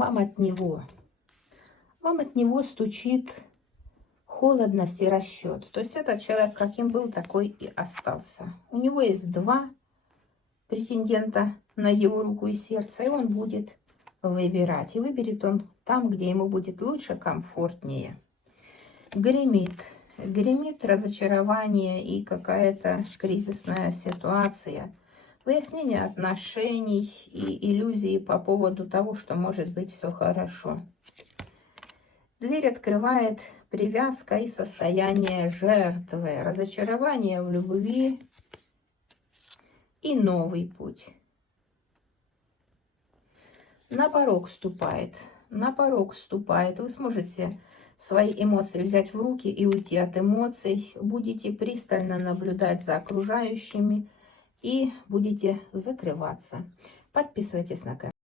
вам от него? Вам от него стучит холодность и расчет. То есть этот человек каким был, такой и остался. У него есть 2 претендента на его руку и сердце, и он будет выбирать. И выберет он там, где ему будет лучше, комфортнее. Гремит. Гремит разочарование и какая-то кризисная ситуация. Выяснение отношений и иллюзии по поводу того, что может быть все хорошо. Дверь открывает привязка и состояние жертвы, разочарование в любви и новый путь. На порог ступает. На порог ступает. Вы сможете свои эмоции взять в руки и уйти от эмоций. Будете пристально наблюдать за окружающими и будете закрываться. Подписывайтесь на канал.